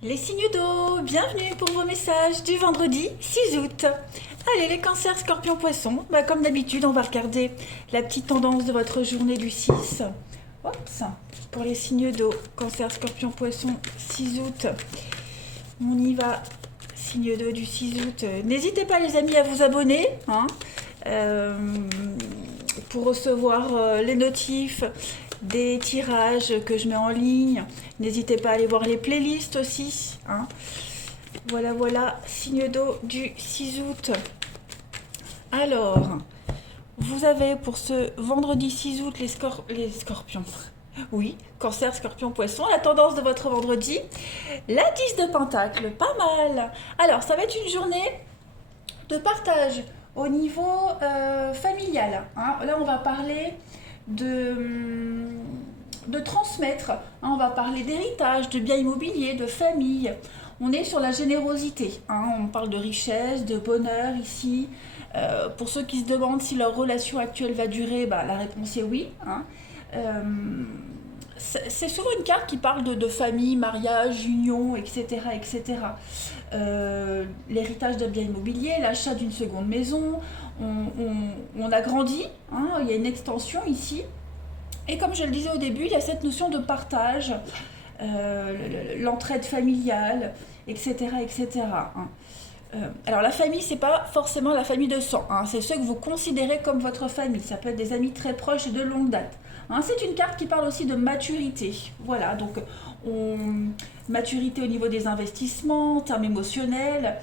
Les signes d'eau, bienvenue pour vos messages du vendredi 6 août. Allez, les cancers, scorpions, poissons, comme d'habitude, on va regarder la petite tendance de votre journée du 6. Oups, pour les signes d'eau, cancer, scorpion, poisson, 6 août. On y va, signe d'eau du 6 août. N'hésitez pas les amis à vous abonner pour recevoir les notifs des tirages que je mets en ligne. N'hésitez pas à aller voir les playlists aussi. Voilà, voilà, signe d'eau du 6 août. Alors, vous avez pour ce vendredi 6 août les scorpions. Oui, cancer, scorpion, poisson, la tendance de votre vendredi. La 10 de pentacle, pas mal. Alors, ça va être une journée de partage au niveau familial. Là, on va parler de transmettre. On va parler d'héritage, de biens immobiliers, de famille. On est sur la générosité. On parle de richesse, de bonheur ici. Pour ceux qui se demandent si leur relation actuelle va durer, la réponse est oui. C'est souvent une carte qui parle de famille, mariage, union, etc. etc. L'héritage d'un bien immobilier, l'achat d'une seconde maison, on a grandi, il y a une extension ici. Et comme je le disais au début, il y a cette notion de partage, l'entraide familiale, etc. etc. Alors la famille, c'est pas forcément la famille de sang, c'est ceux que vous considérez comme votre famille. Ça peut être des amis très proches et de longue date. C'est une carte qui parle aussi de maturité. Voilà, donc maturité au niveau des investissements, termes émotionnels.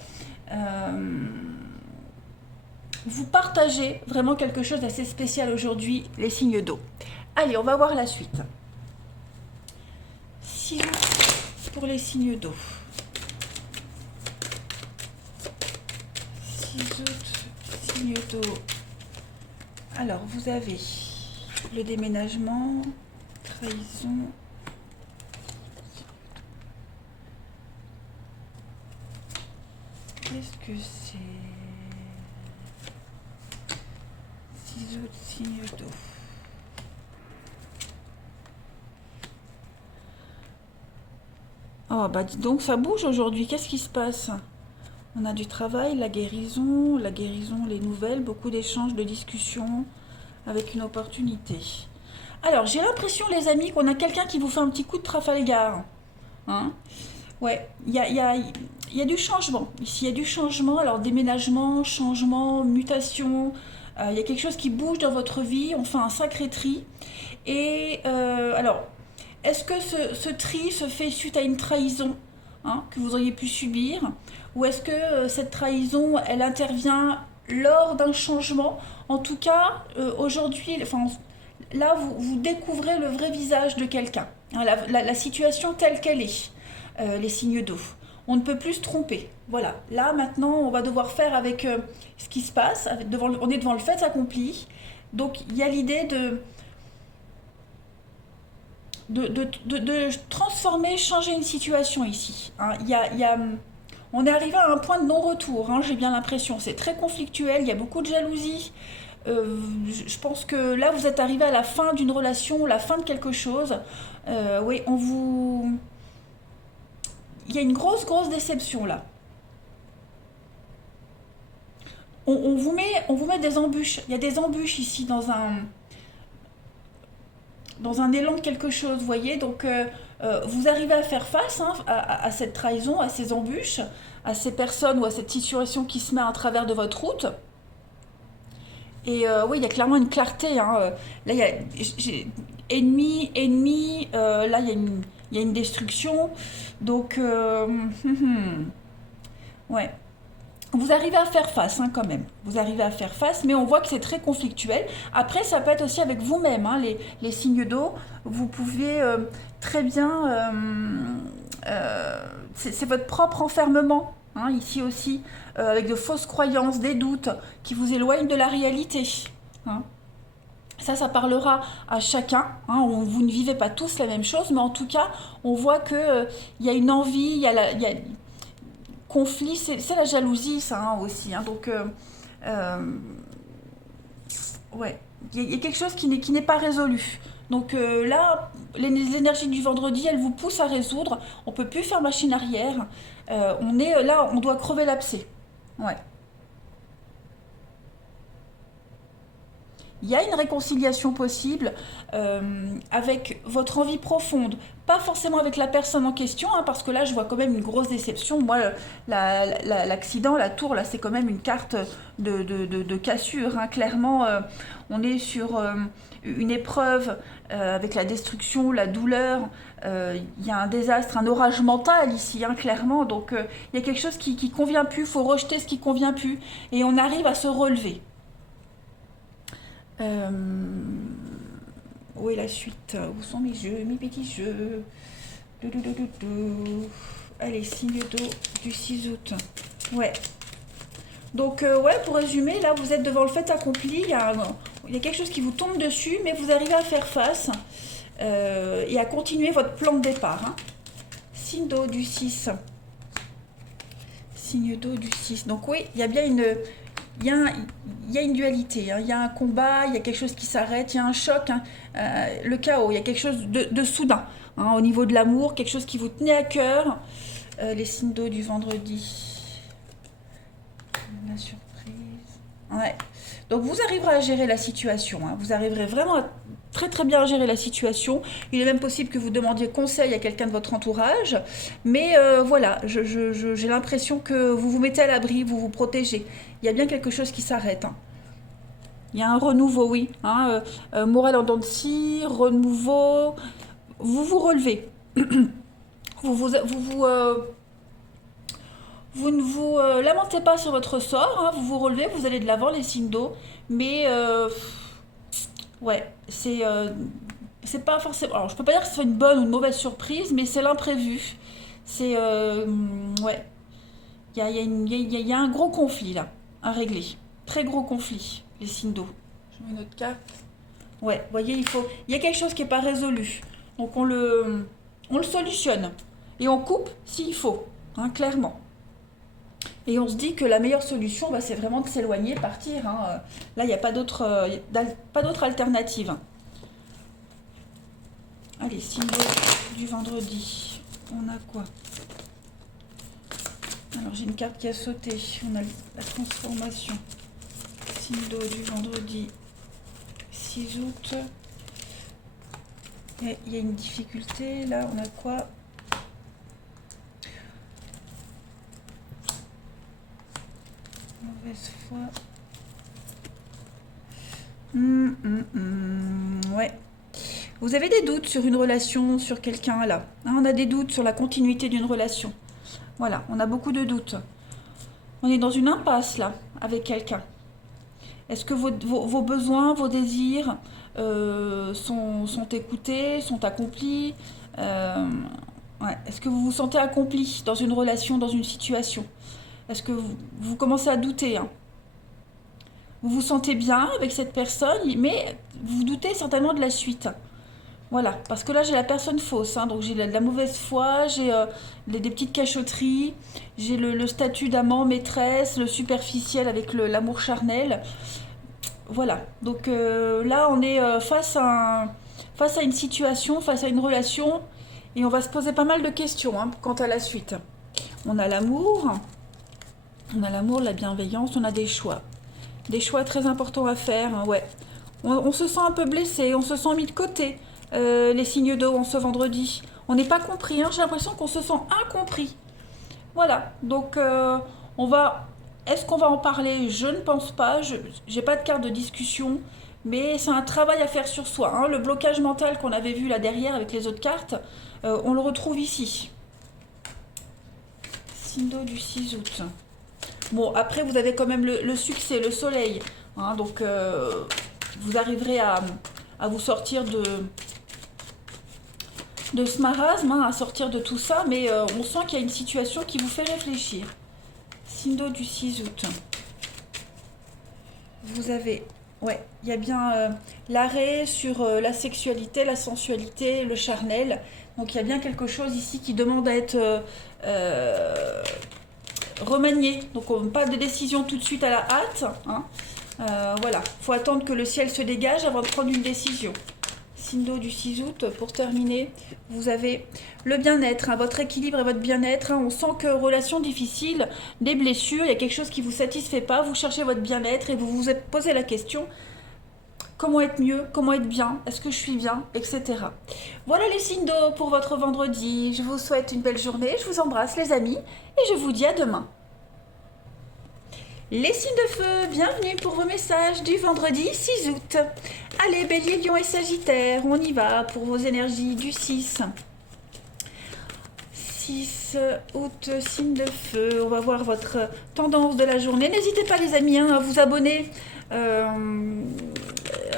Vous partagez vraiment quelque chose d'assez spécial aujourd'hui, les signes d'eau. Allez, on va voir la suite. 6 août pour les signes d'eau. 6 août, signe d'eau. Alors, vous avez le déménagement, trahison. Qu'est-ce que c'est? 6 août, signe d'eau. Oh, dis donc, ça bouge aujourd'hui. Qu'est-ce qui se passe? On a du travail, la guérison, les nouvelles, beaucoup d'échanges, de discussions, avec une opportunité. Alors, j'ai l'impression, les amis, qu'on a quelqu'un qui vous fait un petit coup de Trafalgar. Ouais, il y a du changement. Ici, il y a du changement. Alors, déménagement, changement, mutation. Il y a quelque chose qui bouge dans votre vie. On fait un sacré tri. Et alors, est-ce que ce tri se fait suite à une trahison que vous auriez pu subir? Ou est-ce que cette trahison, elle intervient lors d'un changement? En tout cas, aujourd'hui, là, vous découvrez le vrai visage de quelqu'un. La situation telle qu'elle est, les signes d'eau. On ne peut plus se tromper. Voilà. Là, maintenant, on va devoir faire avec ce qui se passe. On est devant le fait accompli. Donc, il y a l'idée de transformer, changer une situation ici. On est arrivé à un point de non-retour, j'ai bien l'impression. C'est très conflictuel, il y a beaucoup de jalousie. Je pense que là, vous êtes arrivé à la fin d'une relation, la fin de quelque chose. Oui, il y a une grosse, grosse déception là. On vous met des embûches. Il y a des embûches ici dans un élan de quelque chose, vous voyez. Donc, vous arrivez à faire face à cette trahison, à ces embûches, à ces personnes ou à cette situation qui se met à travers de votre route. Et oui, il y a clairement une clarté. Là, il y a ennemi, là, il y a une destruction. Donc, ouais. Vous arrivez à faire face quand même. Vous arrivez à faire face, mais on voit que c'est très conflictuel. Après, ça peut être aussi avec vous-même, les signes d'eau. Vous pouvez très bien... c'est votre propre enfermement, ici aussi, avec de fausses croyances, des doutes qui vous éloignent de la réalité. Ça parlera à chacun. Vous ne vivez pas tous la même chose, mais en tout cas, on voit qu'il y a une envie, il y a conflit, c'est la jalousie, ça aussi. Donc, ouais, il y a quelque chose qui n'est pas résolu. Donc là, les énergies du vendredi, elles vous poussent à résoudre. On peut plus faire machine arrière. On est là, on doit crever l'abcès. Ouais. Il y a une réconciliation possible avec votre envie profonde, pas forcément avec la personne en question, hein, parce que là je vois quand même une grosse déception. Moi, l'accident, la tour, là c'est quand même une carte de cassure, hein. Clairement, on est sur une épreuve avec la destruction, la douleur. Il y a un désastre, un orage mental ici, hein, clairement. Donc il y a quelque chose qui convient plus, il faut rejeter ce qui convient plus, et on arrive à se relever. Euh, Où est la suite? Où sont mes jeux, mes petits jeux? Allez, signe d'eau du 6 août. Ouais. Donc, ouais, pour résumer, là, vous êtes devant le fait accompli. Il y a quelque chose qui vous tombe dessus, mais vous arrivez à faire face et à continuer votre plan de départ, hein. Signe d'eau du 6. Signe d'eau du 6. Donc, oui, il y a bien une. Il y a une dualité, hein. Il y a un combat, il y a quelque chose qui s'arrête, il y a un choc, hein. Le chaos, il y a quelque chose de soudain, hein, au niveau de l'amour, quelque chose qui vous tenait à cœur. Les signes d'eau du vendredi. La surprise. Ouais. Donc vous arriverez à gérer la situation, hein. Vous arriverez vraiment à très très bien gérer la situation. Il est même possible que vous demandiez conseil à quelqu'un de votre entourage. Mais voilà, j'ai l'impression que vous vous mettez à l'abri, vous vous protégez. Il y a bien quelque chose qui s'arrête, hein. Il y a un renouveau, oui, hein, morale en dents de scie, renouveau. Vous vous relevez. Vous vous ne vous lamentez pas sur votre sort, hein, vous vous relevez, vous allez de l'avant, les signes d'eau. Mais ouais, c'est pas forcément. Alors, je peux pas dire que ce soit une bonne ou une mauvaise surprise, mais c'est l'imprévu. C'est. Ouais. Il y a un gros conflit là, à régler. Très gros conflit, les signes d'eau. Je mets une autre carte. Ouais, vous voyez, il y a quelque chose qui n'est pas résolu. Donc on le solutionne. Et on coupe s'il faut, hein, clairement. Et on se dit que la meilleure solution, bah, c'est vraiment de s'éloigner, partir, hein. Là, il n'y a pas d'autre alternative. Allez, signe du vendredi. On a quoi? Alors, j'ai une carte qui a sauté. On a la transformation. Signe d'eau du vendredi 6 août. Et il y a une difficulté. Là, on a quoi? Mauvaise foi. Ouais. Vous avez des doutes sur une relation, sur quelqu'un là, hein. On a des doutes sur la continuité d'une relation. Voilà, on a beaucoup de doutes. On est dans une impasse là, avec quelqu'un. Est-ce que vos besoins, vos désirs sont écoutés, sont accomplis? Ouais. Est-ce que vous vous sentez accompli dans une relation, dans une situation? Est-ce que vous commencez à douter, hein? Vous vous sentez bien avec cette personne, mais vous doutez certainement de la suite. Voilà, parce que là j'ai la personne fausse, hein, donc j'ai de la mauvaise foi, j'ai des petites cachotteries, j'ai le statut d'amant, maîtresse, le superficiel avec l'amour charnel. Voilà, donc là on est face à une situation, face à une relation, et on va se poser pas mal de questions, hein, quant à la suite. On a l'amour, la bienveillance, on a des choix. Des choix très importants à faire, hein, ouais. On se sent un peu blessé, on se sent mis de côté, les signes d'eau en ce vendredi. On n'est pas compris, hein, j'ai l'impression qu'on se sent incompris. Voilà, donc on va... Est-ce qu'on va en parler? Je ne pense pas, je n'ai pas de carte de discussion, mais c'est un travail à faire sur soi, hein. Le blocage mental qu'on avait vu là derrière avec les autres cartes, on le retrouve ici. Signe d'eau du 6 août. Bon, après, vous avez quand même le succès, le soleil, hein, donc vous arriverez à vous sortir de ce marasme, hein, à sortir de tout ça, mais on sent qu'il y a une situation qui vous fait réfléchir. Signe d'eau du 6 août. Vous avez, ouais, il y a bien l'arrêt sur la sexualité, la sensualité, le charnel. Donc il y a bien quelque chose ici qui demande à être remanié. Donc pas de décision tout de suite à la hâte, hein. Voilà, faut attendre que le ciel se dégage avant de prendre une décision. signe d'eau du 6 août, pour terminer, vous avez le bien-être, hein, votre équilibre et votre bien-être. Hein. On sent que relation difficile, des blessures, il y a quelque chose qui ne vous satisfait pas, vous cherchez votre bien-être et vous vous posez la question, comment être mieux, comment être bien, est-ce que je suis bien, etc. Voilà les signes d'eau pour votre vendredi. Je vous souhaite une belle journée, je vous embrasse les amis et je vous dis à demain. Les signes de feu, bienvenue pour vos messages du vendredi 6 août. Allez, Bélier, Lion et Sagittaire, on y va pour vos énergies du 6. 6 août, signe de feu. On va voir votre tendance de la journée. N'hésitez pas les amis à vous abonner.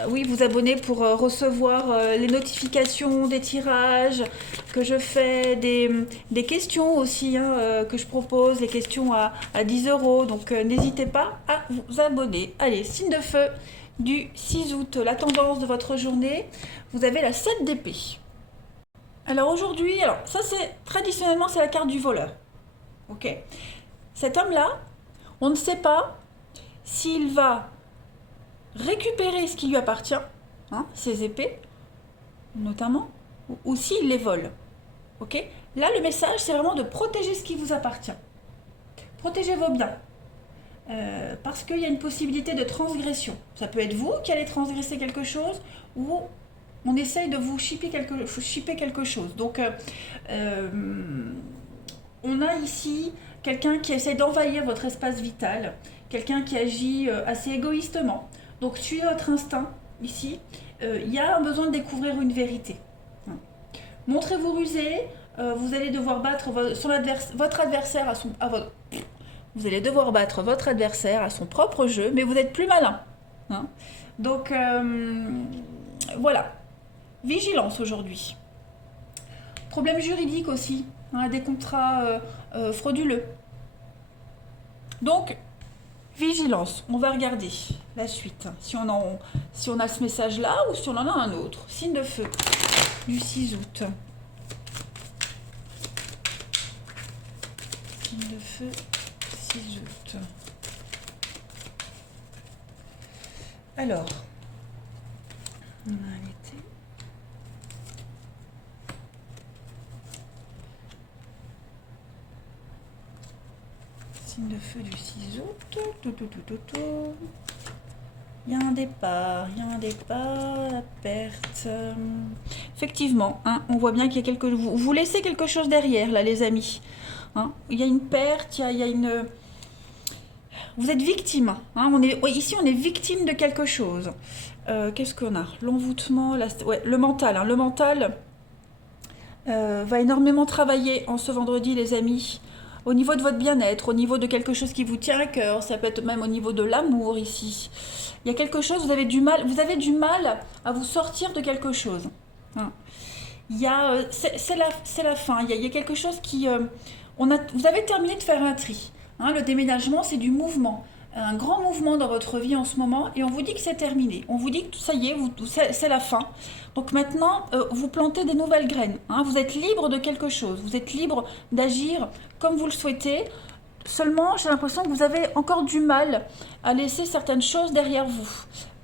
Oui, vous abonner pour recevoir les notifications des tirages que je fais, des questions aussi que je propose, les questions à 10 €. Donc n'hésitez pas à vous abonner. Allez, signe de feu du 6 août, la tendance de votre journée, vous avez la 7 d'épée. Alors aujourd'hui, ça c'est traditionnellement c'est la carte du voleur. Ok. Cet homme-là, on ne sait pas s'il va récupérer ce qui lui appartient, ses épées, notamment, ou s'il les vole. Ok. Là, le message, c'est vraiment de protéger ce qui vous appartient. Protégez vos biens. Parce qu'il y a une possibilité de transgression. Ça peut être vous qui allez transgresser quelque chose, ou on essaye de vous shipper quelque chose. Donc, on a ici quelqu'un qui essaie d'envahir votre espace vital, quelqu'un qui agit assez égoïstement. Donc, suivez votre instinct, ici. Il y a un besoin de découvrir une vérité. Montrez-vous rusé, vous allez devoir battre votre adversaire vous allez devoir battre votre adversaire à son propre jeu, mais vous êtes plus malin. Donc, voilà. Vigilance aujourd'hui. Problème juridique aussi, des contrats frauduleux. Donc, vigilance. On va regarder la suite, si on a ce message-là ou si on en a un autre. Signe de feu du 6 août. Signe de feu 6 août. Alors, on a l'été. Signe de feu du 6 août. Il y a un départ, la perte. Effectivement, on voit bien qu'il y a vous laissez quelque chose derrière, là, les amis. Il y a une perte, il y a une... Vous êtes victime. Ici, on est victime de quelque chose. Qu'est-ce qu'on a? L'envoûtement, le mental. Le mental va énormément travailler en ce vendredi, les amis. Au niveau de votre bien-être, au niveau de quelque chose qui vous tient à cœur, ça peut être même au niveau de l'amour ici. Il y a quelque chose, vous avez du mal à vous sortir de quelque chose. C'est la fin, il y a quelque chose qui... vous avez terminé de faire un tri. Le déménagement, c'est du mouvement. Un grand mouvement dans votre vie en ce moment, et on vous dit que c'est terminé. On vous dit que ça y est, c'est la fin. Donc maintenant, vous plantez des nouvelles graines. Vous êtes libre de quelque chose. Vous êtes libre d'agir comme vous le souhaitez. Seulement, j'ai l'impression que vous avez encore du mal à laisser certaines choses derrière vous.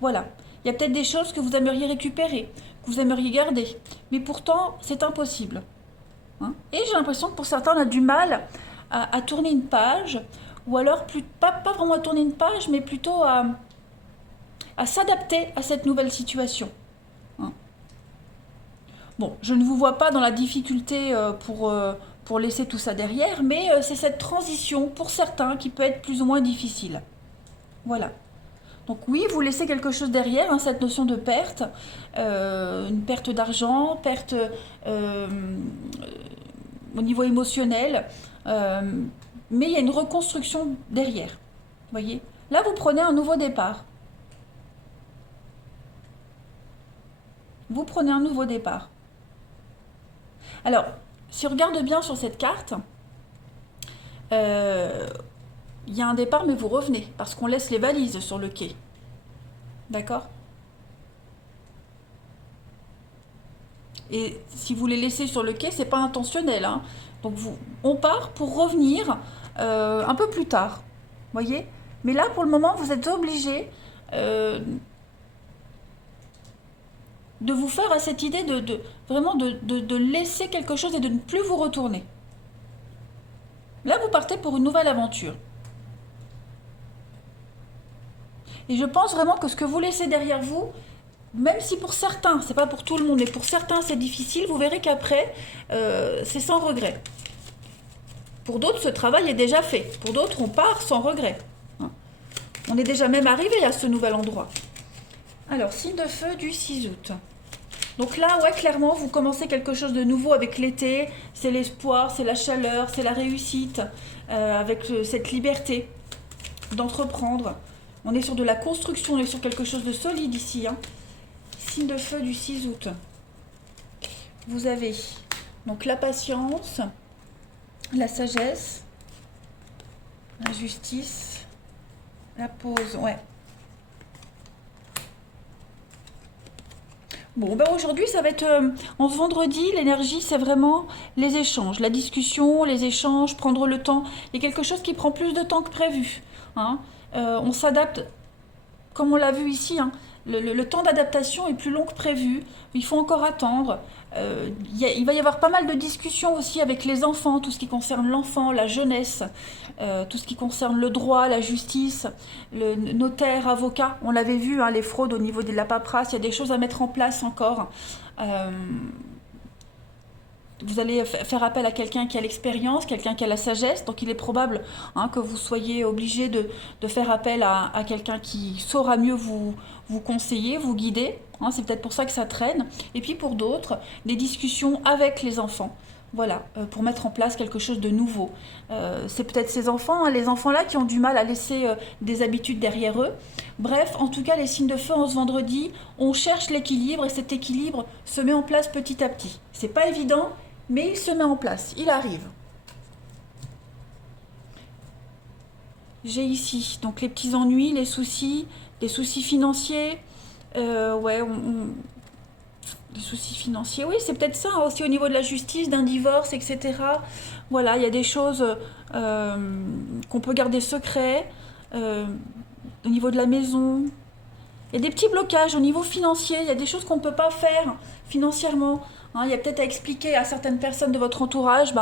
Voilà. Il y a peut-être des choses que vous aimeriez récupérer, que vous aimeriez garder. Mais pourtant, c'est impossible. Et j'ai l'impression que pour certains, on a du mal à tourner une page, ou alors pas vraiment à tourner une page, mais plutôt à s'adapter à cette nouvelle situation. Bon, je ne vous vois pas dans la difficulté pour laisser tout ça derrière, mais c'est cette transition, pour certains, qui peut être plus ou moins difficile. Voilà. Donc oui, vous laissez quelque chose derrière, cette notion de perte, une perte d'argent, perte au niveau émotionnel, mais il y a une reconstruction derrière. Vous voyez? Là, vous prenez un nouveau départ. Vous prenez un nouveau départ. Alors, si on regarde bien sur cette carte, il y a un départ, mais vous revenez, parce qu'on laisse les valises sur le quai. D'accord? Et si vous les laissez sur le quai, c'est pas intentionnel. Donc on part pour revenir un peu plus tard. Voyez? Mais là, pour le moment, vous êtes obligé de vous faire à cette idée vraiment de laisser quelque chose et de ne plus vous retourner. Là, vous partez pour une nouvelle aventure. Et je pense vraiment que ce que vous laissez derrière vous, même si pour certains, c'est pas pour tout le monde, mais pour certains c'est difficile, vous verrez qu'après, c'est sans regret. Pour d'autres, ce travail est déjà fait. Pour d'autres, on part sans regret. Hein. On est déjà même arrivé à ce nouvel endroit. Alors, signe de feu du 6 août. Donc là, ouais, clairement, vous commencez quelque chose de nouveau avec l'été. C'est l'espoir, c'est la chaleur, c'est la réussite, avec cette liberté d'entreprendre. On est sur de la construction, on est sur quelque chose de solide ici. Hein. Signe de feu du 6 août. Vous avez donc la patience, la sagesse, la justice, la pause, ouais. Bon, ben aujourd'hui, ça va être, en ce vendredi, l'énergie, c'est vraiment les échanges, la discussion, les échanges, prendre le temps. Il y a quelque chose qui prend plus de temps que prévu. Hein. On s'adapte, comme on l'a vu ici, hein, le temps d'adaptation est plus long que prévu. Il faut encore attendre. Il va y avoir pas mal de discussions aussi avec les enfants, tout ce qui concerne l'enfant, la jeunesse, tout ce qui concerne le droit, la justice, le notaire, avocat. On l'avait vu, hein, les fraudes au niveau de la paperasse, il y a des choses à mettre en place encore. Vous allez faire appel à quelqu'un qui a l'expérience, quelqu'un qui a la sagesse, donc il est probable, hein, que vous soyez obligé de faire appel à quelqu'un qui saura mieux vous conseiller, vous guider. Hein, c'est peut-être pour ça que ça traîne. Et puis pour d'autres, des discussions avec les enfants. Voilà, pour mettre en place quelque chose de nouveau. C'est peut-être ces enfants, hein, les enfants-là qui ont du mal à laisser des habitudes derrière eux. Bref, en tout cas, les signes de feu en ce vendredi, on cherche l'équilibre et cet équilibre se met en place petit à petit. C'est pas évident, mais il se met en place, il arrive. J'ai ici donc les petits ennuis, les soucis financiers. Ouais, les soucis financiers, oui, c'est peut-être ça, hein, aussi au niveau de la justice, d'un divorce, etc. Voilà, il y a des choses qu'on peut garder secrets, au niveau de la maison. Il y a des petits blocages au niveau financier, il y a des choses qu'on ne peut pas faire financièrement. Hein, il y a peut-être à expliquer à certaines personnes de votre entourage,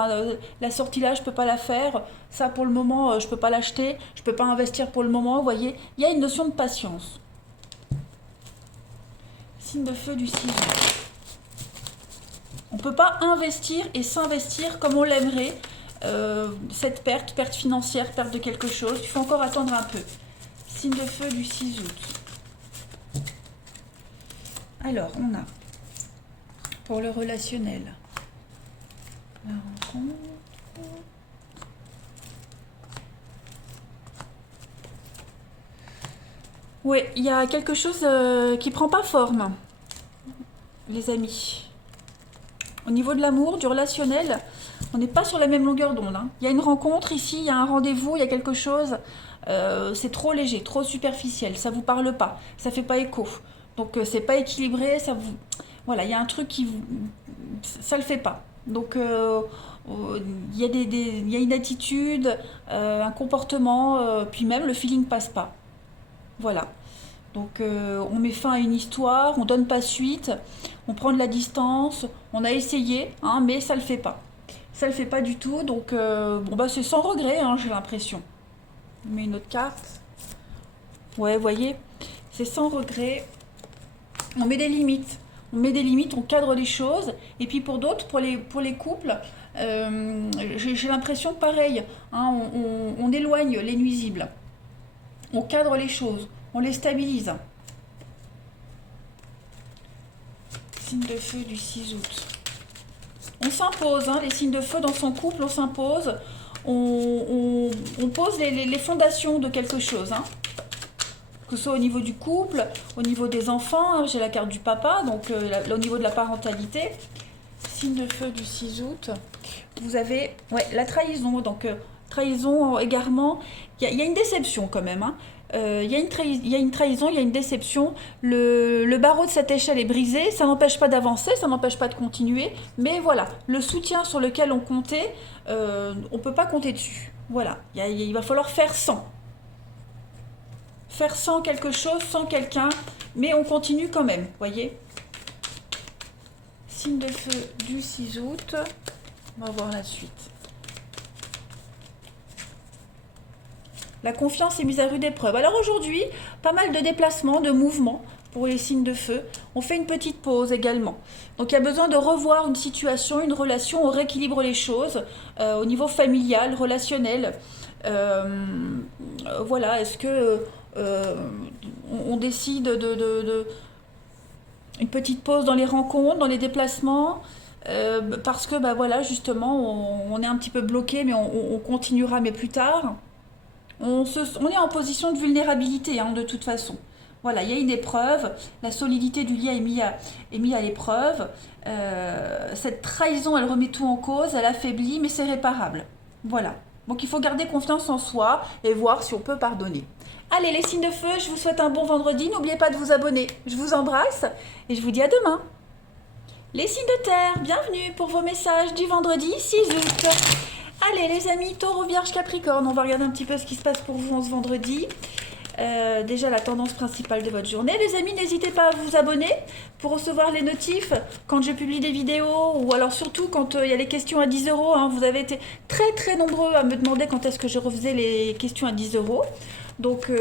la sortie là, je ne peux pas la faire, ça pour le moment, je ne peux pas l'acheter, je ne peux pas investir pour le moment, vous voyez. Il y a une notion de patience. Signe de feu du 6 août. On ne peut pas investir et s'investir comme on l'aimerait. Cette perte financière, perte de quelque chose, il faut encore attendre un peu. Signe de feu du 6 août. Alors, on a pour le relationnel la rencontre. Oui, il y a quelque chose qui prend pas forme, les amis. Au niveau de l'amour, du relationnel, on n'est pas sur la même longueur d'onde. Hein. Il y a une rencontre ici, il y a un rendez-vous, il y a quelque chose. C'est trop léger, trop superficiel, ça vous parle pas, ça fait pas écho. Donc c'est pas équilibré, ça vous... Voilà, il y a un truc qui vous... ça le fait pas. Donc il y a il y a une attitude, un comportement, puis même le feeling passe pas. Voilà. Donc on met fin à une histoire, on donne pas suite, on prend de la distance, on a essayé, hein, mais ça le fait pas. Ça le fait pas du tout, donc bon bah c'est sans regret, hein, j'ai l'impression. On met une autre carte. Ouais, vous voyez, c'est sans regret. On met des limites. On met des limites, on cadre les choses. Et puis pour d'autres, pour les couples, j'ai l'impression pareil. Hein, on éloigne les nuisibles. On cadre les choses. On les stabilise. Signe de feu du 6 août. On s'impose, hein, les signes de feu dans son couple, on s'impose. On pose les fondations de quelque chose. Hein. Que ce soit au niveau du couple, au niveau des enfants, hein, j'ai la carte du papa, donc au niveau de la parentalité. Signe de feu du 6 août. Vous avez la trahison, donc trahison, égarement. Il y a une déception quand même. Hein. Il y a une trahison, il y a une déception. Le barreau de cette échelle est brisé, ça n'empêche pas d'avancer, ça n'empêche pas de continuer. Mais voilà, le soutien sur lequel on comptait, on ne peut pas compter dessus. Voilà, il va falloir faire sans. Faire sans quelque chose, sans quelqu'un, mais on continue quand même, voyez. signe de feu du 6 août. On va voir la suite. La confiance est mise à rude épreuve. Alors aujourd'hui, pas mal de déplacements, de mouvements pour les signes de feu. On fait une petite pause également. Donc il y a besoin de revoir une situation, une relation, on rééquilibre les choses au niveau familial, relationnel. Voilà, est-ce que on décide une petite pause dans les rencontres, dans les déplacements parce que bah voilà, justement, on est un petit peu bloqué, mais on continuera, mais plus tard. On est en position de vulnérabilité, hein, de toute façon. Voilà, il y a une épreuve, la solidité du lien est mise à l'épreuve. Cette trahison, elle remet tout en cause, elle affaiblit, mais c'est réparable. Voilà. Donc il faut garder confiance en soi et voir si on peut pardonner. Allez, les signes de feu, je vous souhaite un bon vendredi. N'oubliez pas de vous abonner. Je vous embrasse et je vous dis à demain. Les signes de terre, bienvenue pour vos messages du vendredi 6 août. Allez les amis, Taureau, Vierge, Capricorne, on va regarder un petit peu ce qui se passe pour vous en ce vendredi. Déjà la tendance principale de votre journée. Les amis, n'hésitez pas à vous abonner pour recevoir les notifs quand je publie des vidéos ou alors surtout quand il y a les questions à 10 euros. Hein. Vous avez été très nombreux à me demander quand est-ce que je refaisais les questions à 10 euros. Donc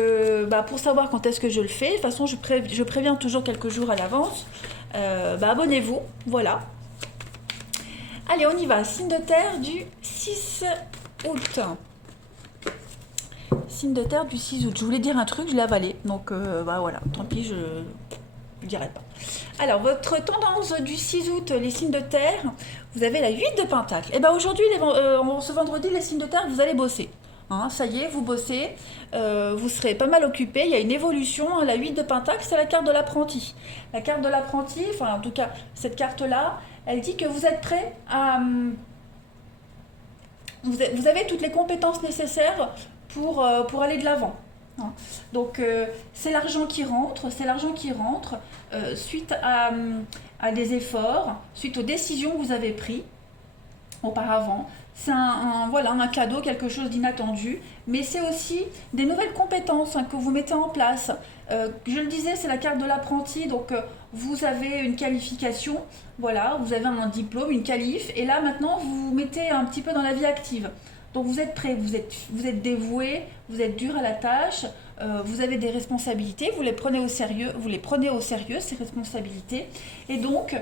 pour savoir quand est-ce que je le fais, de toute façon je préviens toujours quelques jours à l'avance. Abonnez-vous, voilà. Allez, on y va. Signe de terre du 6 août. Signe de terre du 6 août. Je voulais dire un truc, je l'ai avalé. Donc, voilà. Tant pis, je ne dirai pas. Alors, votre tendance du 6 août, les signes de terre, vous avez la 8 de Pentacle. Et bien, aujourd'hui, ce vendredi, les signes de terre, vous allez bosser. Hein, ça y est, vous bossez. Vous serez pas mal occupé. Il y a une évolution. Hein, la 8 de Pentacle, c'est la carte de l'apprenti. La carte de l'apprenti, enfin, en tout cas, cette carte-là, elle dit que vous êtes prêt à... Vous avez toutes les compétences nécessaires pour aller de l'avant. Hein. Donc, c'est l'argent qui rentre, suite à des efforts, suite aux décisions que vous avez prises auparavant. C'est un cadeau, quelque chose d'inattendu, mais c'est aussi des nouvelles compétences que vous mettez en place. Je le disais, c'est la carte de l'apprenti, donc vous avez une qualification, voilà, vous avez un diplôme, une qualif, et là maintenant vous vous mettez un petit peu dans la vie active. Donc vous êtes prêt, vous êtes dévoué, vous êtes dur à la tâche, vous avez des responsabilités, vous les prenez au sérieux ces responsabilités, et donc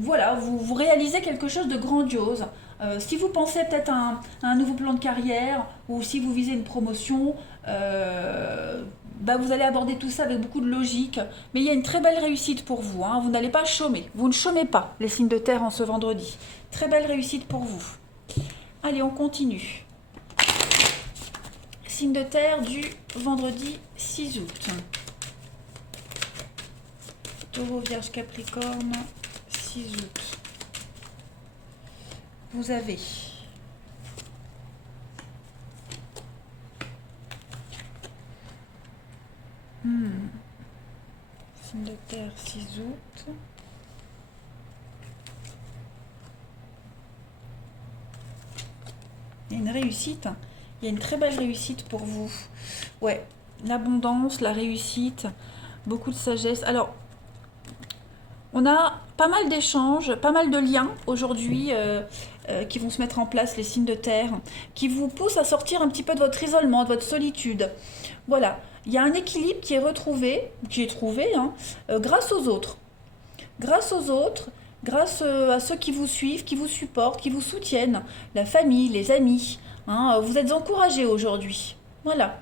voilà, vous réalisez quelque chose de grandiose. Si vous pensez peut-être à un nouveau plan de carrière ou si vous visez une promotion, vous allez aborder tout ça avec beaucoup de logique. Mais il y a une très belle réussite pour vous. Hein. Vous n'allez pas chômer. Vous ne chômez pas, les signes de terre en ce vendredi. Très belle réussite pour vous. Allez, on continue. Signe de terre du vendredi 6 août. Taureau, Vierge, Capricorne, 6 août. Vous avez signe de terre 6 août. Il y a une réussite. Il y a une très belle réussite pour vous. Ouais, l'abondance, la réussite, beaucoup de sagesse. Alors, on a pas mal d'échanges, pas mal de liens aujourd'hui qui vont se mettre en place, les signes de terre, qui vous poussent à sortir un petit peu de votre isolement, de votre solitude. Voilà, il y a un équilibre qui est trouvé, grâce aux autres. Grâce à ceux qui vous suivent, qui vous supportent, qui vous soutiennent, la famille, les amis. Hein, vous êtes encouragés aujourd'hui. Voilà.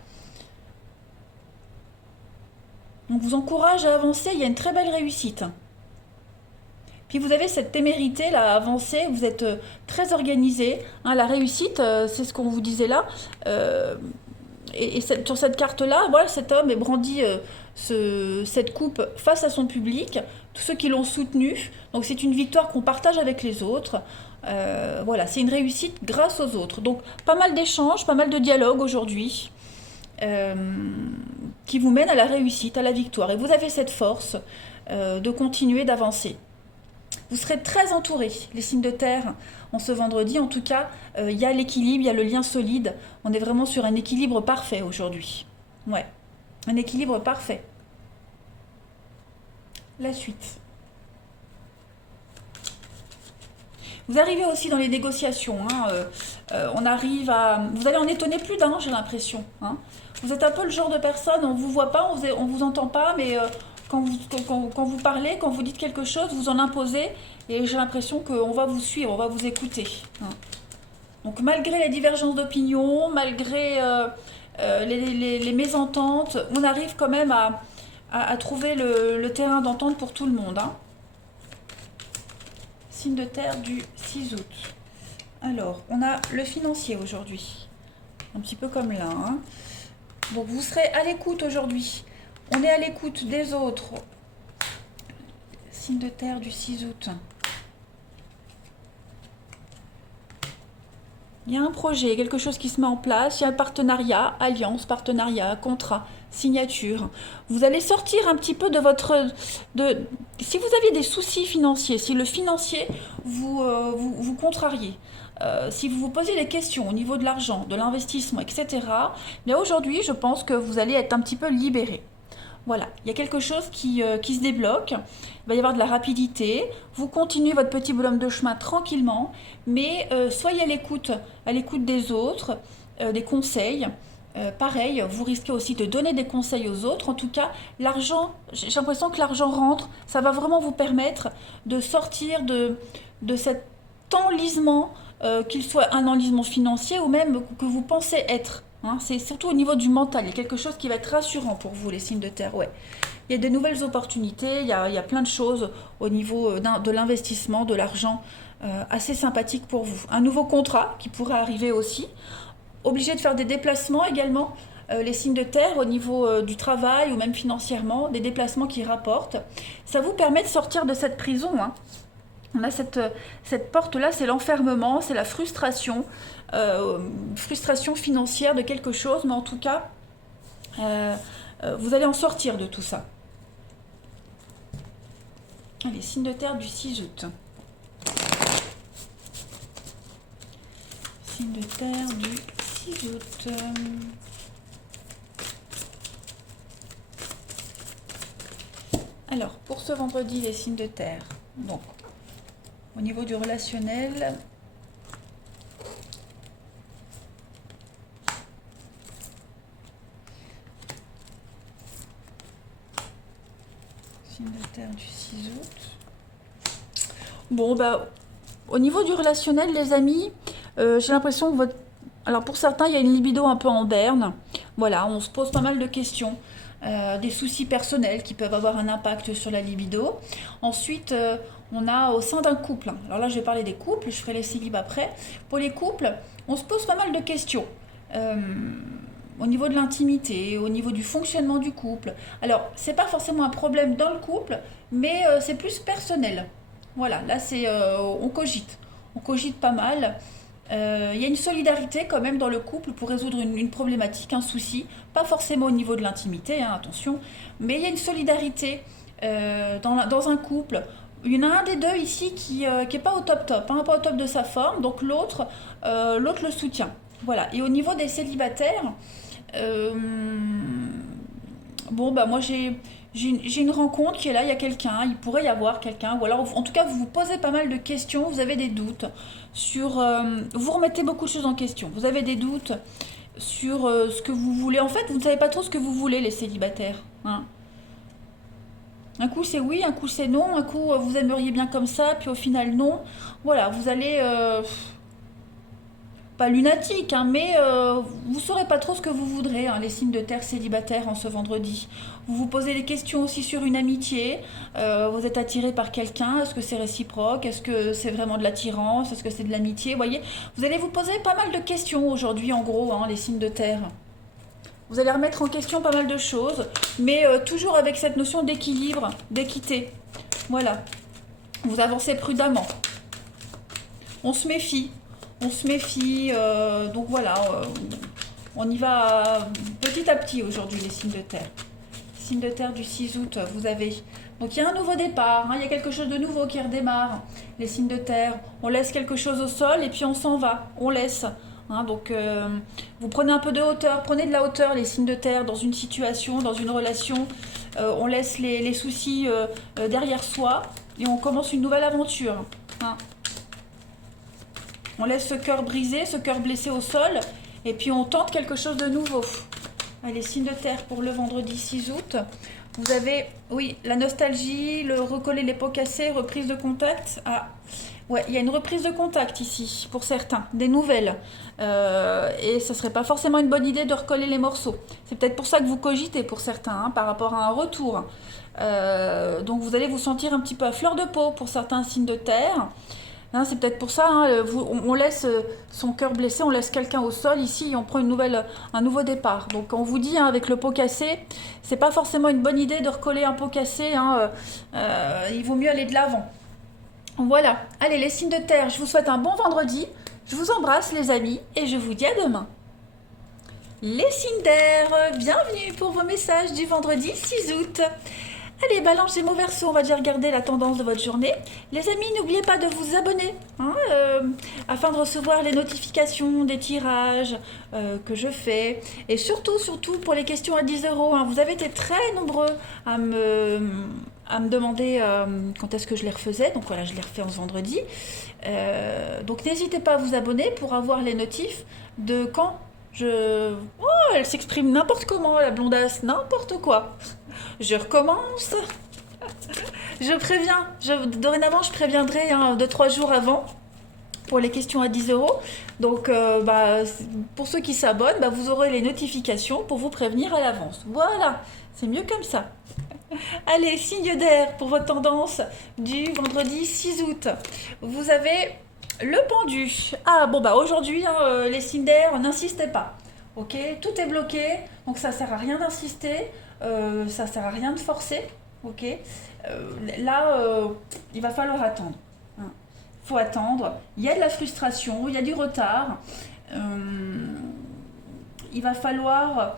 On vous encourage à avancer, il y a une très belle réussite. Puis vous avez cette témérité là à avancer, vous êtes très organisé. Hein, la réussite, c'est ce qu'on vous disait là. Sur cette carte-là, voilà, cet homme est brandi cette coupe face à son public, tous ceux qui l'ont soutenu. Donc c'est une victoire qu'on partage avec les autres. Voilà, c'est une réussite grâce aux autres. Donc pas mal d'échanges, pas mal de dialogues aujourd'hui qui vous mènent à la réussite, à la victoire. Et vous avez cette force de continuer d'avancer. Vous serez très entourés, les signes de terre, en ce vendredi. En tout cas, il y a l'équilibre, il y a le lien solide. On est vraiment sur un équilibre parfait aujourd'hui. Ouais, un équilibre parfait. La suite. Vous arrivez aussi dans les négociations, hein, on arrive à... Vous allez en étonner plus d'un, j'ai l'impression. Hein. Vous êtes un peu le genre de personne, on vous voit pas, on vous entend pas, mais quand vous parlez, quand vous dites quelque chose, vous en imposez, et j'ai l'impression qu'on va vous suivre, on va vous écouter. Hein. Donc malgré les divergences d'opinion, malgré les mésententes, on arrive quand même à trouver le terrain d'entente pour tout le monde. Hein. Signe de terre du 6 août. Alors, on a le financier aujourd'hui. Un petit peu comme là. Hein. Donc, vous serez à l'écoute aujourd'hui. On est à l'écoute des autres. Signe de terre du 6 août. Il y a un projet, quelque chose qui se met en place. Il y a un partenariat, alliance, partenariat, contrat, signature. Vous allez sortir un petit peu de votre... si vous aviez des soucis financiers, si le financier vous contrariez, si vous vous posez des questions au niveau de l'argent, de l'investissement, etc., bien aujourd'hui, je pense que vous allez être un petit peu libéré. Voilà, il y a quelque chose qui se débloque, il va y avoir de la rapidité, vous continuez votre petit bonhomme de chemin tranquillement, mais soyez à l'écoute des autres, des conseils. Pareil, vous risquez aussi de donner des conseils aux autres. En tout cas, l'argent, j'ai l'impression que l'argent rentre, ça va vraiment vous permettre de sortir de cet enlisement, qu'il soit un enlisement financier ou même que vous pensez être. Hein, c'est surtout au niveau du mental, il y a quelque chose qui va être rassurant pour vous, les signes de terre. Ouais. Il y a de nouvelles opportunités, il y a plein de choses au niveau de l'investissement, de l'argent, assez sympathique pour vous. Un nouveau contrat qui pourrait arriver aussi. Obligé de faire des déplacements également, les signes de terre au niveau du travail ou même financièrement, des déplacements qui rapportent. Ça vous permet de sortir de cette prison. Hein. On a cette porte-là, c'est l'enfermement, c'est la frustration, frustration financière de quelque chose, mais en tout cas, vous allez en sortir de tout ça. Allez, signe de terre du 6 août. Signe de terre du 6 août. Alors, pour ce vendredi, les signes de terre. Donc, au niveau du relationnel, signe de terre du 6 août. Bon, bah, au niveau du relationnel, les amis, j'ai l'impression que votre... Alors, pour certains, il y a une libido un peu en berne. Voilà, on se pose pas mal de questions. Des soucis personnels qui peuvent avoir un impact sur la libido. Ensuite, on a au sein d'un couple, alors là je vais parler des couples, je ferai les célibes après. Pour les couples, on se pose pas mal de questions au niveau de l'intimité, au niveau du fonctionnement du couple. Alors, c'est pas forcément un problème dans le couple, mais c'est plus personnel. Voilà, là c'est on cogite pas mal. Il y a une solidarité quand même dans le couple pour résoudre une problématique, un souci, pas forcément au niveau de l'intimité, hein, attention, mais il y a une solidarité dans un couple. Il y en a un des deux ici qui est pas au top, hein, pas au top de sa forme, donc l'autre le soutient. Voilà. Et au niveau des célibataires, bon bah moi j'ai une rencontre qui est là, il y a quelqu'un, il pourrait y avoir quelqu'un, ou alors en tout cas vous vous posez pas mal de questions, vous avez des doutes sur... vous remettez beaucoup de choses en question, vous avez des doutes sur ce que vous voulez. En fait, vous ne savez pas trop ce que vous voulez, les célibataires. Hein. Un coup c'est oui, un coup c'est non, un coup vous aimeriez bien comme ça, puis au final non. Voilà, vous allez... pas lunatique, hein, mais vous saurez pas trop ce que vous voudrez, hein, les signes de terre célibataires en ce vendredi. Vous vous posez des questions aussi sur une amitié, vous êtes attiré par quelqu'un, est-ce que c'est réciproque, est-ce que c'est vraiment de l'attirance, est-ce que c'est de l'amitié, vous voyez. Vous allez vous poser pas mal de questions aujourd'hui en gros, hein, les signes de terre. Vous allez remettre en question pas mal de choses, mais toujours avec cette notion d'équilibre, d'équité. Voilà. Vous avancez prudemment. On se méfie. Donc voilà, on y va petit à petit aujourd'hui, les signes de terre. Signe de terre du 6 août, vous avez... Donc il y a un nouveau départ, hein, il y a quelque chose de nouveau qui redémarre, les signes de terre. On laisse quelque chose au sol et puis on s'en va, on laisse. Hein, donc vous prenez un peu de hauteur, prenez de la hauteur, les signes de terre, dans une situation, dans une relation. On laisse les soucis derrière soi et on commence une nouvelle aventure. Hein. On laisse ce cœur brisé, ce cœur blessé au sol, et puis on tente quelque chose de nouveau. Allez, signe de terre pour le vendredi 6 août. Vous avez, oui, la nostalgie, le recoller les pots cassés, reprise de contact. Ah, ouais, il y a une reprise de contact ici, pour certains, des nouvelles. Et ça serait pas forcément une bonne idée de recoller les morceaux. C'est peut-être pour ça que vous cogitez pour certains, hein, par rapport à un retour. Donc vous allez vous sentir un petit peu à fleur de peau pour certains signes de terre. Hein, c'est peut-être pour ça, hein, on laisse son cœur blessé, on laisse quelqu'un au sol ici et on prend un nouveau départ. Donc on vous dit, hein, avec le pot cassé, c'est pas forcément une bonne idée de recoller un pot cassé, hein, il vaut mieux aller de l'avant. Voilà, allez les signes de terre, je vous souhaite un bon vendredi, je vous embrasse les amis et je vous dis à demain. Les signes d'air, bienvenue pour vos messages du vendredi 6 août. Allez, Balance, Gémeaux, Verseau, on va déjà regarder la tendance de votre journée. Les amis, n'oubliez pas de vous abonner, hein, afin de recevoir les notifications des tirages que je fais. Et surtout, pour les questions à 10 €, hein, vous avez été très nombreux à me demander quand est-ce que je les refaisais. Donc voilà, je les refais en ce vendredi. Donc n'hésitez pas à vous abonner pour avoir les notifs de quand Oh, elle s'exprime n'importe comment, la blondasse, n'importe quoi. Je recommence. Je préviens. Dorénavant, je préviendrai 2-3 jours avant pour les questions à 10 €. Donc, pour ceux qui s'abonnent, vous aurez les notifications pour vous prévenir à l'avance. Voilà, c'est mieux comme ça. Allez, signe d'air pour votre tendance du vendredi 6 août. Vous avez le pendu. Ah bon, aujourd'hui, les signes d'air, n'insistez pas. Ok, tout est bloqué, donc ça sert à rien d'insister, ça sert à rien de forcer. Ok, il va falloir attendre. Il faut attendre. Il y a de la frustration, il y a du retard. Il va falloir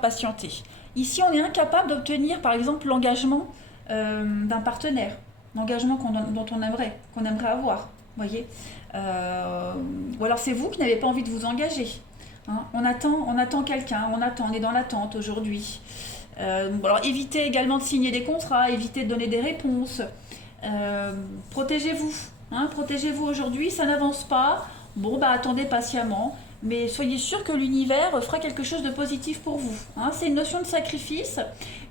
patienter. Ici, on est incapable d'obtenir, par exemple, l'engagement d'un partenaire, l'engagement qu'on aimerait avoir, voyez. Ou alors c'est vous qui n'avez pas envie de vous engager. Hein. On attend quelqu'un, on est dans l'attente aujourd'hui. Alors évitez également de signer des contrats, évitez de donner des réponses. Protégez-vous, protégez-vous aujourd'hui, ça n'avance pas. Bon, attendez patiemment. Mais soyez sûr que l'univers fera quelque chose de positif pour vous. C'est une notion de sacrifice,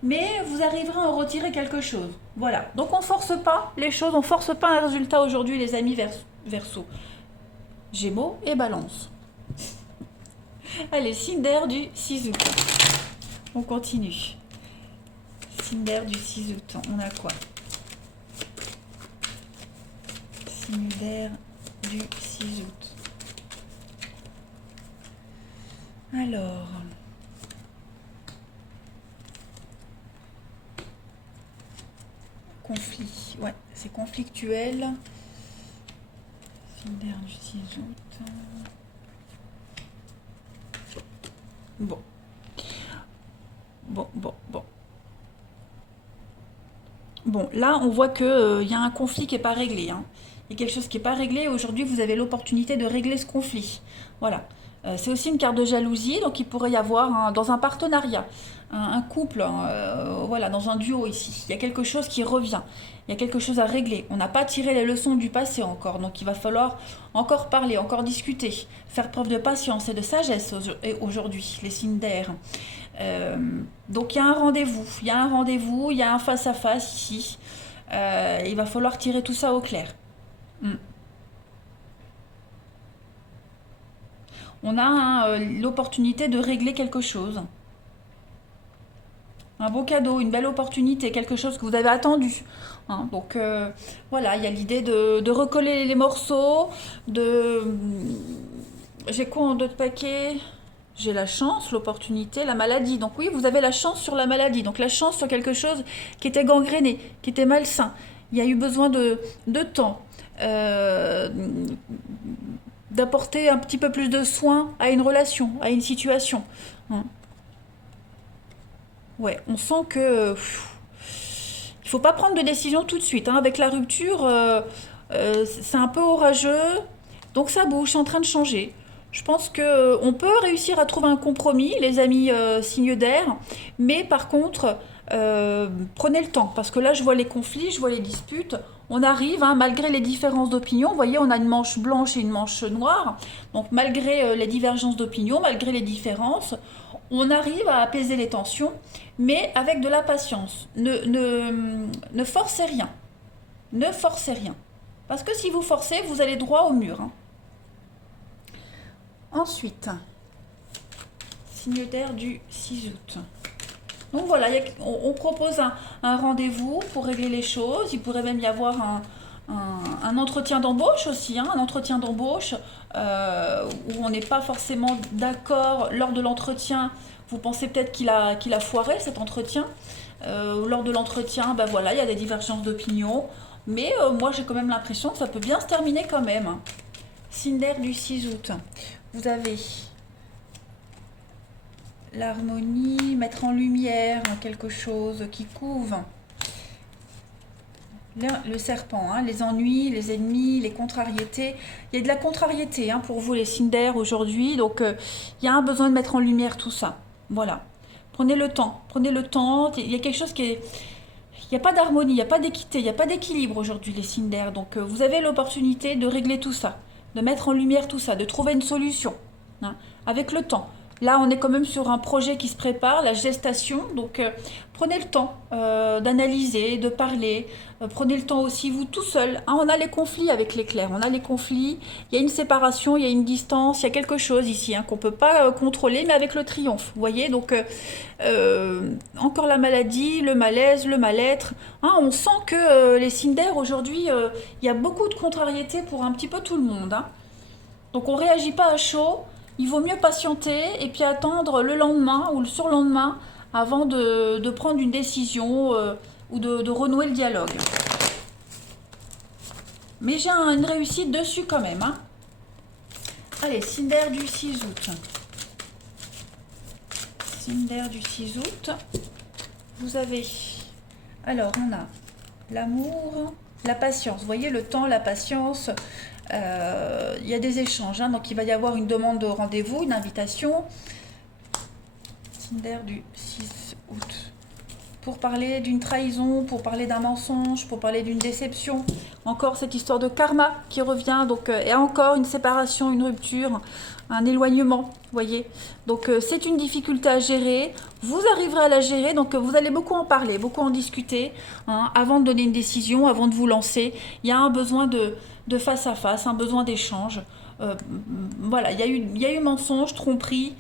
mais vous arriverez à en retirer quelque chose. Voilà. Donc on ne force pas les choses, on ne force pas un résultat aujourd'hui, les amis Verseau. Gémeaux et Balance. Allez, signe d'air du 6 août. On continue. Signe d'air du 6 août. On a quoi? Signe d'air du 6 août. Alors, conflit, ouais, c'est conflictuel. Signe d'air du 6 août. Bon, là, on voit qu'il y a un conflit qui n'est pas réglé. Il y a quelque chose qui n'est pas réglé. Aujourd'hui, vous avez l'opportunité de régler ce conflit. Voilà. C'est aussi une carte de jalousie, donc il pourrait y avoir dans un partenariat, un couple, voilà, dans un duo ici. Il y a quelque chose qui revient, il y a quelque chose à régler. On n'a pas tiré les leçons du passé encore, donc il va falloir encore parler, encore discuter, faire preuve de patience et de sagesse aujourd'hui, les signes d'air. Donc il y a un rendez-vous, il y a un face-à-face ici. Il va falloir tirer tout ça au clair. On a l'opportunité de régler quelque chose. Un beau cadeau, une belle opportunité, quelque chose que vous avez attendu. Donc voilà, il y a l'idée de recoller les morceaux, J'ai quoi en d'autres paquets? J'ai la chance, l'opportunité, la maladie. Donc oui, vous avez la chance sur la maladie. Donc la chance sur quelque chose qui était gangréné, qui était malsain. Il y a eu besoin de temps. D'apporter un petit peu plus de soin à une relation, à une situation. Ouais, on sent que il faut pas prendre de décision tout de suite. Avec la rupture, c'est un peu orageux, donc ça bouge, c'est en train de changer. Je pense qu'on peut réussir à trouver un compromis, les amis signes d'air, mais par contre, prenez le temps, parce que là je vois les conflits, je vois les disputes. On arrive, hein, malgré les différences d'opinion, vous voyez, on a une manche blanche et une manche noire. Donc malgré les divergences d'opinion, malgré les différences, on arrive à apaiser les tensions, mais avec de la patience. Ne forcez rien. Ne forcez rien. Parce que si vous forcez, vous allez droit au mur, hein. Ensuite, signe d'air du 6 août. Donc voilà, on propose un rendez-vous pour régler les choses. Il pourrait même y avoir un entretien d'embauche aussi, hein, un entretien d'embauche où on n'est pas forcément d'accord lors de l'entretien. Vous pensez peut-être qu'il a foiré cet entretien. Lors de l'entretien, ben voilà, il y a des divergences d'opinion. Mais moi, j'ai quand même l'impression que ça peut bien se terminer quand même, hein. Signe d'air du 6 août. Vous avez l'harmonie, mettre en lumière quelque chose qui couve. Le serpent, hein, les ennuis, les ennemis, les contrariétés. Il y a de la contrariété, hein, pour vous les signes d'air aujourd'hui. Donc il y a un besoin de mettre en lumière tout ça. Voilà. Prenez le temps. Prenez le temps. Il y a quelque chose qui est... Il n'y a pas d'harmonie, il n'y a pas d'équité, il n'y a pas d'équilibre aujourd'hui les signes d'air. Donc vous avez l'opportunité de régler tout ça, de mettre en lumière tout ça, de trouver une solution, hein, avec le temps. Là, on est quand même sur un projet qui se prépare, la gestation. Donc, prenez le temps d'analyser, de parler. Prenez le temps aussi, vous, tout seul, hein. On a les conflits avec l'éclair, on a les conflits. Il y a une séparation, il y a une distance, il y a quelque chose ici, hein, qu'on ne peut pas contrôler, mais avec le triomphe. Vous voyez, donc, encore la maladie, le malaise, le mal-être, hein. On sent que les signes d'air, aujourd'hui, il y a beaucoup de contrariétés pour un petit peu tout le monde, hein. Donc, on ne réagit pas à chaud. Il vaut mieux patienter et puis attendre le lendemain ou le surlendemain avant de prendre une décision ou de renouer le dialogue. Mais j'ai une réussite dessus quand même, hein. Allez, signe d'air du 6 août. Signe d'air du 6 août. Vous avez... Alors, on a l'amour, la patience. Vous voyez, le temps, la patience... il y a des échanges, hein, donc il va y avoir une demande de rendez-vous, une invitation. Signe d'air du 6 août. Pour parler d'une trahison, pour parler d'un mensonge, pour parler d'une déception. Encore cette histoire de karma qui revient, donc, et encore une séparation, une rupture, un éloignement, vous voyez. Donc c'est une difficulté à gérer, vous arriverez à la gérer, donc vous allez beaucoup en parler, beaucoup en discuter, hein, avant de donner une décision, avant de vous lancer. Il y a un besoin de face à face, un besoin d'échange. Voilà, il y a eu mensonge, tromperie.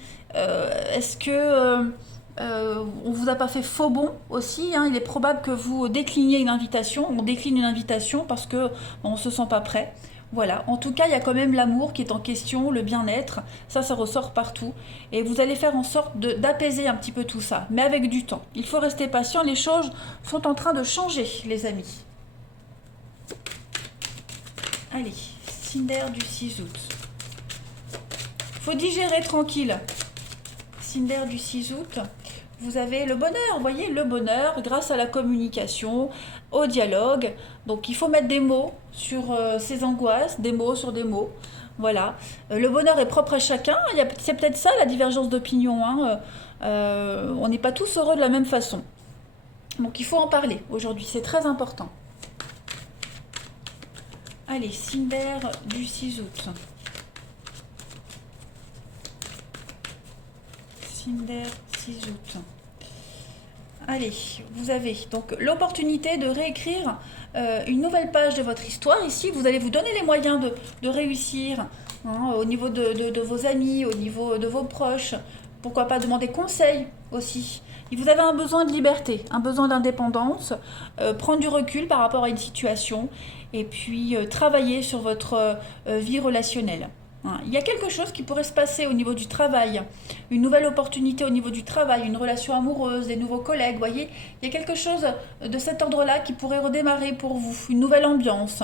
Est-ce que... on vous a pas fait faux bon aussi, hein. Il est probable que vous décliniez une invitation. On décline une invitation parce que on se sent pas prêt. Voilà. En tout cas, il y a quand même l'amour qui est en question, le bien-être. Ça ressort partout. Et vous allez faire en sorte d'apaiser un petit peu tout ça, mais avec du temps. Il faut rester patient. Les choses sont en train de changer, les amis. Allez, signe d'air du 6 août. Faut digérer tranquille. Signe d'air du 6 août. Vous avez le bonheur, vous voyez, le bonheur grâce à la communication, au dialogue. Donc il faut mettre des mots sur ces angoisses, des mots sur des mots. Voilà. Le bonheur est propre à chacun. C'est peut-être ça la divergence d'opinion, hein. On n'est pas tous heureux de la même façon. Donc il faut en parler aujourd'hui, c'est très important. Allez, signe d'air du 6 août. Signe d'air 6 août. Allez, vous avez donc l'opportunité de réécrire une nouvelle page de votre histoire. Ici, vous allez vous donner les moyens de réussir, hein, au niveau de vos amis, au niveau de vos proches. Pourquoi pas demander conseil aussi. Et vous avez un besoin de liberté, un besoin d'indépendance, prendre du recul par rapport à une situation et puis travailler sur votre vie relationnelle. Il y a quelque chose qui pourrait se passer au niveau du travail, une nouvelle opportunité au niveau du travail, une relation amoureuse, des nouveaux collègues, vous voyez. Il y a quelque chose de cet ordre-là qui pourrait redémarrer pour vous, une nouvelle ambiance.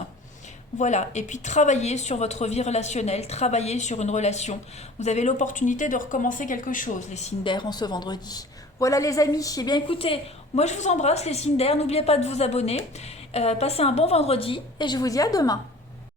Voilà, et puis travailler sur votre vie relationnelle, travailler sur une relation. Vous avez l'opportunité de recommencer quelque chose, les signes d'air, en ce vendredi. Voilà les amis, eh bien écoutez, moi je vous embrasse les signes d'air, n'oubliez pas de vous abonner, passez un bon vendredi et je vous dis à demain.